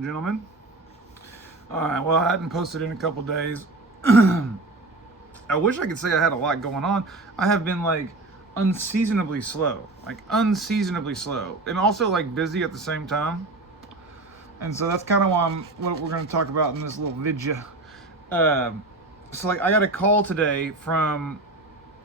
gentlemen. All right, well, I hadn't posted in a couple days. I wish I could say I had a lot going on. I have been like unseasonably slow, and also like busy at the same time. And so that's kind of what we're going to talk about in this little video. So like I got a call today from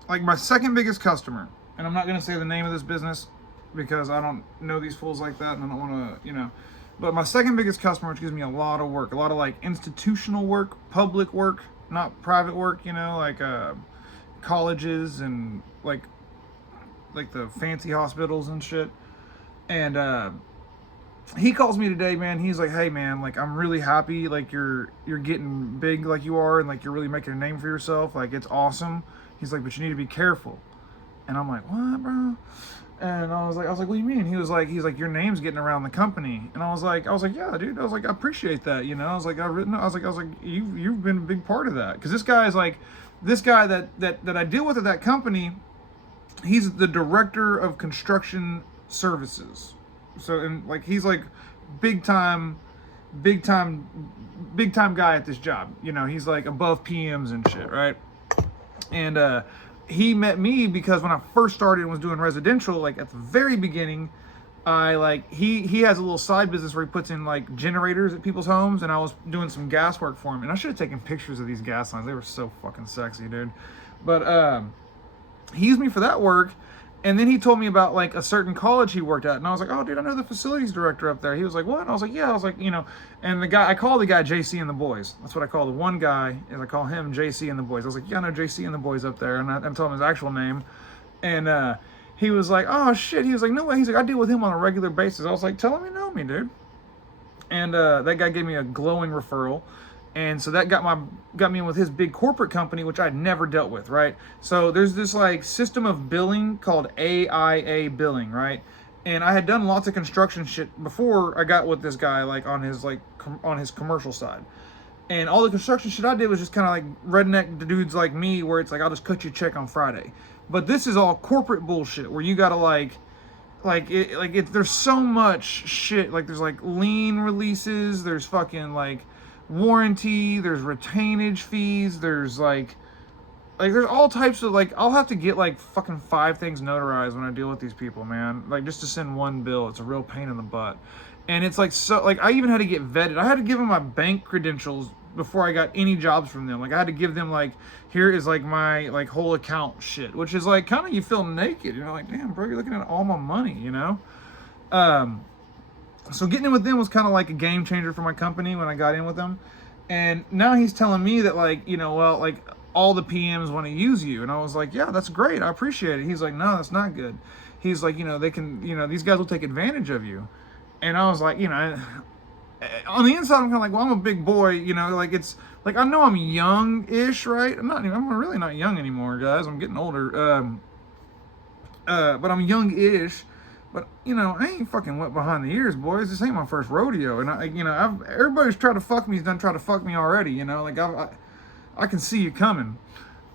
like my second biggest customer, and I'm not going to say the name of this business because I don't know these fools like that, and I don't want to, But my second biggest customer, which gives me a lot of work, a lot of like institutional work, public work, not private work, like colleges and like the fancy hospitals and shit. And he calls me today, man. He's like, "Hey, man, like I'm really happy, like you're getting big, like you are, and like you're really making a name for yourself. Like it's awesome." He's like, "But you need to be careful." And I'm like, "What, bro?" And I was like, "What do you mean?" He's like, "Your name's getting around the company." And I was like, "Yeah, dude." I was like, "I appreciate that." I was like, "You've been a big part of that." Because this guy is like, this guy that I deal with at that company, he's the director of construction services. So, and like, he's like big time guy at this job. He's like above PMs and shit, right? And he met me because when I first started and was doing residential, like at the very beginning, I like he has a little side business where he puts in like generators at people's homes, and I was doing some gas work for him. And I should have taken pictures of these gas lines. They were so fucking sexy, dude. But he used me for that work. And then he told me about like a certain college he worked at, and I was like, "Oh, dude, I know the facilities director up there." He was like, "What?" And I was like, "Yeah." I was like, and I call the guy JC and the boys. That's what I call the one guy, is I call him JC and the boys. I was like, "Yeah, I know JC and the boys up there," and I told him his actual name, and he was like, "Oh shit," he was like, "No way," he's like, "I deal with him on a regular basis." I was like, "Tell him you know me, dude." And that guy gave me a glowing referral. And so that got me in with his big corporate company, which I'd never dealt with, right? So there's this like system of billing called AIA billing, right? And I had done lots of construction shit before I got with this guy, like on his commercial side. And all the construction shit I did was just kind of like redneck dudes like me, where it's like, I'll just cut you a check on Friday. But this is all corporate bullshit where you gotta there's so much shit. Like there's like lien releases, there's fucking like warranty, there's retainage fees, there's like there's all types of like, I'll have to get like fucking 5 things notarized when I deal with these people, man. Like just to send one bill, it's a real pain in the butt. And it's like, so like I even had to get vetted. I had to give them my bank credentials before I got any jobs from them. Like I had to give them like, here is like my like whole account shit, which is like kind of, you feel naked, like, damn bro, you're looking at all my money, So getting in with them was kind of like a game changer for my company when I got in with them. And now he's telling me that like, well, like all the PMs want to use you. And I was like, yeah, that's great, I appreciate it. He's like, no, that's not good. He's like, they can, these guys will take advantage of you. And I was like, on the inside, I'm kind of like, well, I'm a big boy, like it's like, I know I'm young-ish, right? I'm really not young anymore, guys. I'm getting older. But I'm young-ish. But I ain't fucking wet behind the ears, boys. This ain't my first rodeo, and everybody's tried to fuck me. He's done tried to fuck me already. Like I can see you coming.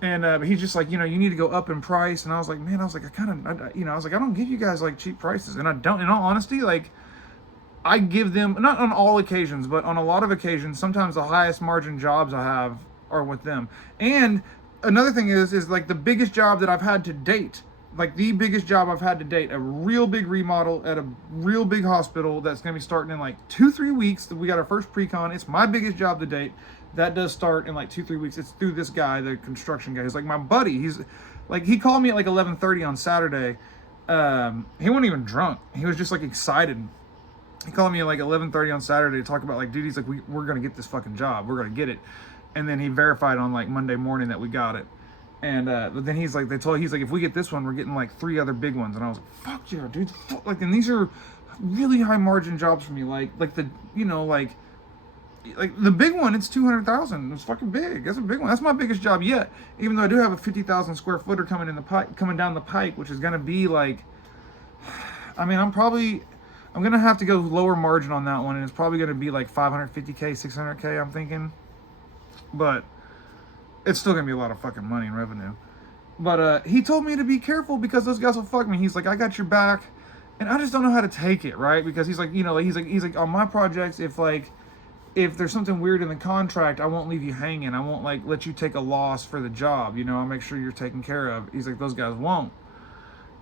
And but he's just like, you need to go up in price. And I was like, man, I was like, I don't give you guys like cheap prices, and I don't. In all honesty, like, I give them, not on all occasions, but on a lot of occasions, sometimes the highest margin jobs I have are with them. And another thing is like the biggest job that I've had to date, like the biggest job I've had to date, a real big remodel at a real big hospital that's going to be starting in like 2-3 weeks. We got our first pre-con. It's my biggest job to date. That does start in like 2-3 weeks. It's through this guy, the construction guy. He's like my buddy. He's like, he called me at like 11:30 on Saturday. He wasn't even drunk. He was just like excited. He called me at like 11:30 on Saturday to talk about like, dude, he's like, we're going to get this fucking job. We're going to get it. And then he verified on like Monday morning that we got it. And but then he's like, he's like, if we get this one, we're getting like 3 other big ones. And I was like, fuck yeah, dude. Like, and these are really high margin jobs for me. Like the, like the big one, it's 200,000. It's fucking big. That's a big one. That's my biggest job yet. Even though I do have a 50,000 square footer coming down the pike, which is gonna be like, I mean, I'm gonna have to go lower margin on that one, and it's probably gonna be like 550K, 600K. I'm thinking, but it's still gonna be a lot of fucking money in revenue. But he told me to be careful because those guys will fuck me. He's like, I got your back. And I just don't know how to take it, right? Because he's like, he's like on my projects, if there's something weird in the contract, I won't leave you hanging. I won't like let you take a loss for the job. I'll make sure you're taken care of. He's like, those guys won't.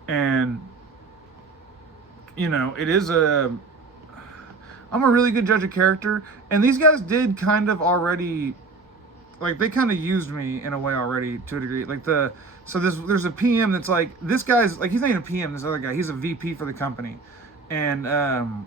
And it is I'm a really good judge of character, and these guys did kind of already, like, they kind of used me in a way already to a degree. Like there's a PM that's like, this guy's like, he's not even a PM, this other guy, he's a VP for the company. And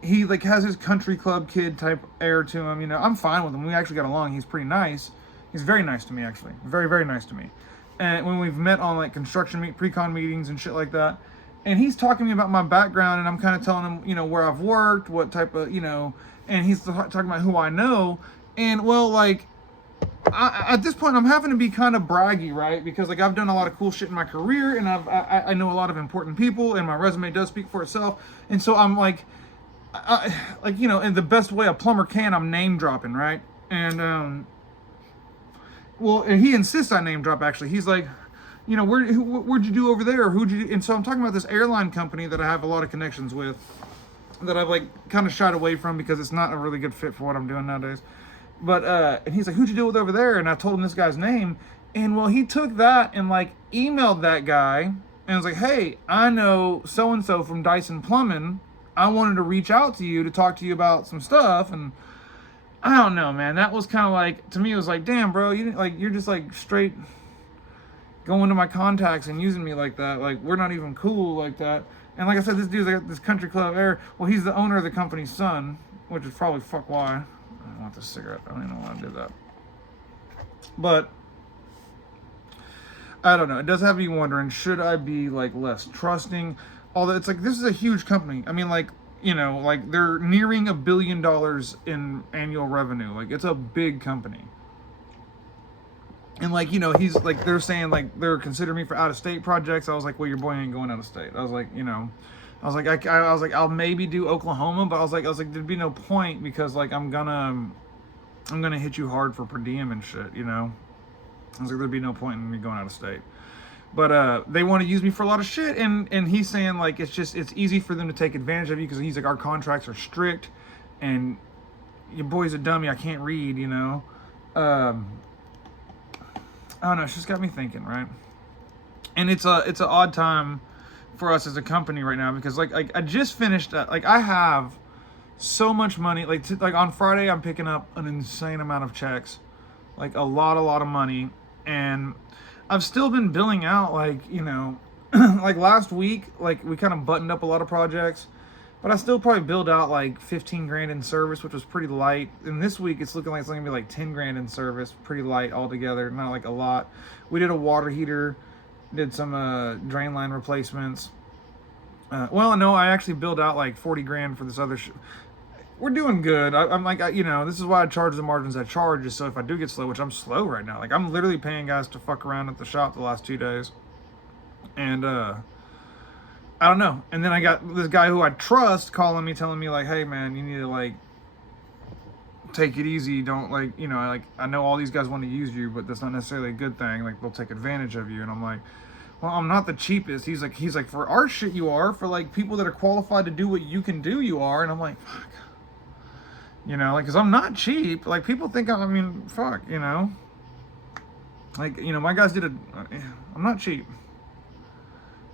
he like has his country club kid type air to him. I'm fine with him. We actually got along. He's pretty nice. He's very nice to me, actually. Very, very nice to me. And when we've met on like construction pre-con meetings and shit like that, and he's talking to me about my background, and I'm kind of telling him, where I've worked, what type of, and he's talking about who I know. And well, like, at this point, I'm having to be kind of braggy, right? Because like I've done a lot of cool shit in my career, and I know a lot of important people, and my resume does speak for itself. And so I'm like, in the best way a plumber can, I'm name dropping, right? And well, and he insists I name drop. Actually, he's like, where'd you do over there? Who'd you do? And so I'm talking about this airline company that I have a lot of connections with, that I've like kind of shied away from because it's not a really good fit for what I'm doing nowadays. But and he's like, who'd you deal with over there? And I told him this guy's name, and well, he took that and like emailed that guy and was like, hey, I know so and so from Dyson Plumbing. I wanted to reach out to you to talk to you about some stuff. And I don't know, man. That was kind of like, to me, it was like, damn, bro, you're just like straight going to my contacts and using me like that. Like, we're not even cool like that. And like I said, this dude's like this country club air. Well, he's the owner of the company's son, which is probably fuck why. I don't want this cigarette. I don't even know why I did that. But I don't know. It does have me wondering, should I be like less trusting? Although it's like, this is a huge company. I mean, like, like they're nearing $1 billion in annual revenue. Like, it's a big company. And like, he's like, they're saying like they're considering me for out of state projects. I was like, well, your boy ain't going out of state. I was like, I was like, I'll maybe do Oklahoma, but I was like, there'd be no point, because like I'm gonna hit you hard for per diem and shit. I was like, there'd be no point in me going out of state. But they want to use me for a lot of shit, and he's saying like it's easy for them to take advantage of you, because he's like, our contracts are strict, and your boy's a dummy. I can't read, I don't know. It's just got me thinking, right? And it's an odd time for us as a company right now, because like I just finished like I have so much money. Like on Friday, I'm picking up an insane amount of checks, like a lot of money, and I've still been billing out like like last week, like we kind of buttoned up a lot of projects, but I still probably billed out like 15 grand in service, which was pretty light. And this week it's looking like it's gonna be like 10 grand in service, pretty light altogether, not like a lot. We did a water heater, did some drain line replacements. Well, no, I actually billed out like 40 grand for this other we're doing good. I'm like, this is why I charge the margins I charge, is so if I do get slow, which I'm slow right now, like I'm literally paying guys to fuck around at the shop the last 2 days. And I don't know. And then I got this guy who I trust calling me, telling me like, hey man, you need to like take it easy. Don't like, I know all these guys want to use you, but that's not necessarily a good thing. Like, they'll take advantage of you. And I'm like, well, I'm not the cheapest. He's like, for our shit you are. For like people that are qualified to do what you can do, you are. And I'm like, fuck. Like, cause I'm not cheap. Like, people think fuck, like, my guys did I'm not cheap.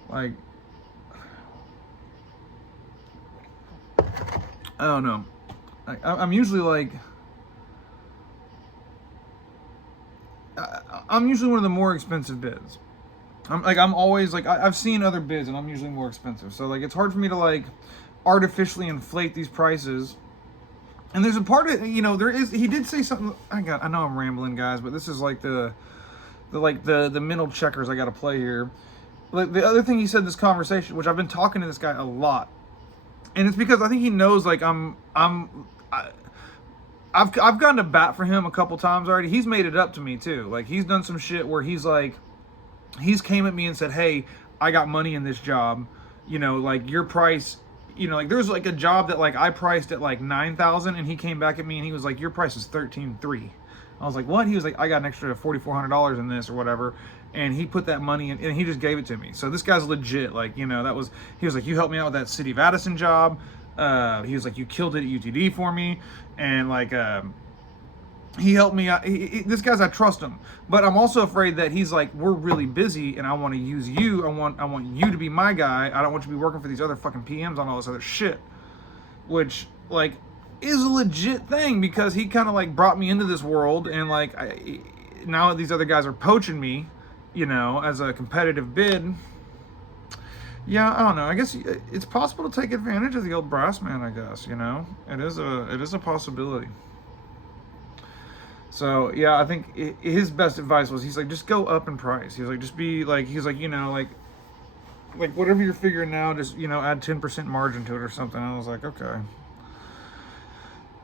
Like, I don't know. I'm usually like, I'm usually one of the more expensive bids. I'm always like, I've seen other bids and I'm usually more expensive. So like, it's hard for me to like artificially inflate these prices. And there's a part of, he did say something. I know I'm rambling, guys, but this is like the mental checkers I got to play here. Like, the other thing he said in this conversation, which I've been talking to this guy a lot, and it's because I think he knows like I've gone to bat for him a couple times already. He's made it up to me too. Like, he's done some shit where he's came at me and said, hey, I got money in this job, like your price. Like there's like a job that like I priced at like 9,000, and he came back at me and he was like, your price is 13,300. I was like, what? He was like, I got an extra $4,400 in this or whatever. and he put that money in, and he just gave it to me. So this guy's legit. Like, you know, he was like, you helped me out with that City of Addison job. He was like, you killed it at UTD for me, and like, he helped me out. This guy's, I trust him, but I'm also afraid that he's like, we're really busy, and I want to use you. I want you to be my guy. I don't want you to be working for these other fucking PMs on all this other shit, which like is a legit thing, because he kind of like brought me into this world, and like now these other guys are poaching me, you know, as a competitive bid. Yeah, I don't know. I guess it's possible to take advantage of the old brass man. I guess, you know, it is a possibility. So yeah, I think his best advice was, he's like, just go up in price. He was like, just be like, he's like, you know, like whatever you're figuring now, just, you know, add 10% margin to it or something. I was like, okay.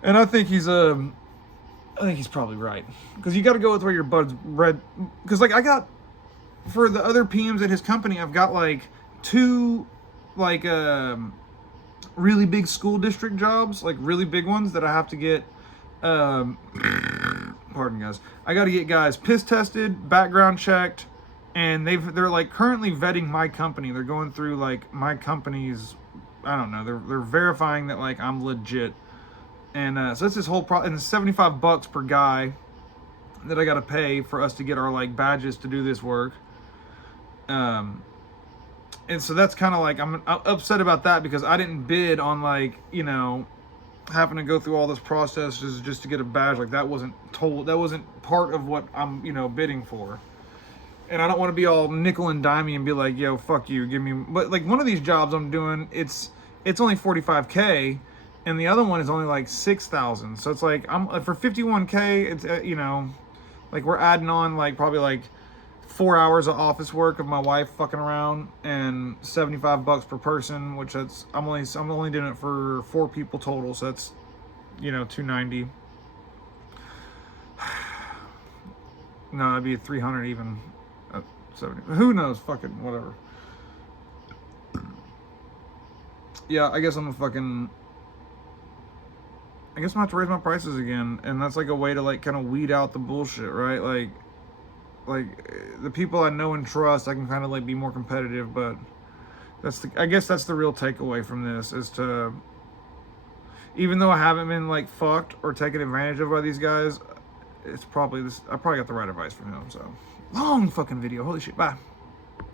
And I think he's probably right, because you got to go with where your bud's read. Because like I got, for the other PMs at his company, I've got like 2 like really big school district jobs, like really big ones that I have to get. Pardon guys, I got to get guys piss tested, background checked, and they're like currently vetting my company. They're going through like my company's, I don't know, they're verifying that like I'm legit. And so that's this whole and it's $75 per guy that I got to pay for us to get our like badges to do this work. And so that's kind of like, I'm upset about that, because I didn't bid on like, you know, having to go through all this process just to get a badge. Like that wasn't part of what I'm, you know, bidding for. And I don't want to be all nickel and dimey and be like, yo, fuck you, give me. But like one of these jobs I'm doing, it's only $45K, and the other one is only like $6,000. So it's like, I'm for $51K. It's you know, like we're adding on like probably like 4 hours of office work of my wife fucking around, and $75 per person, which I'm only doing it for 4 people total. So that's, you know, $290. No, it'd be 300 even. 70. Who knows? Fucking whatever. Yeah, I guess I'm gonna have to raise my prices again, and that's like a way to like kind of weed out the bullshit, right? Like the people I know and trust, I can kind of like be more competitive. But I guess that's the real takeaway from this, is to, even though I haven't been like fucked or taken advantage of by these guys, it's probably this. I probably got the right advice from him. So long fucking video. Holy shit. Bye.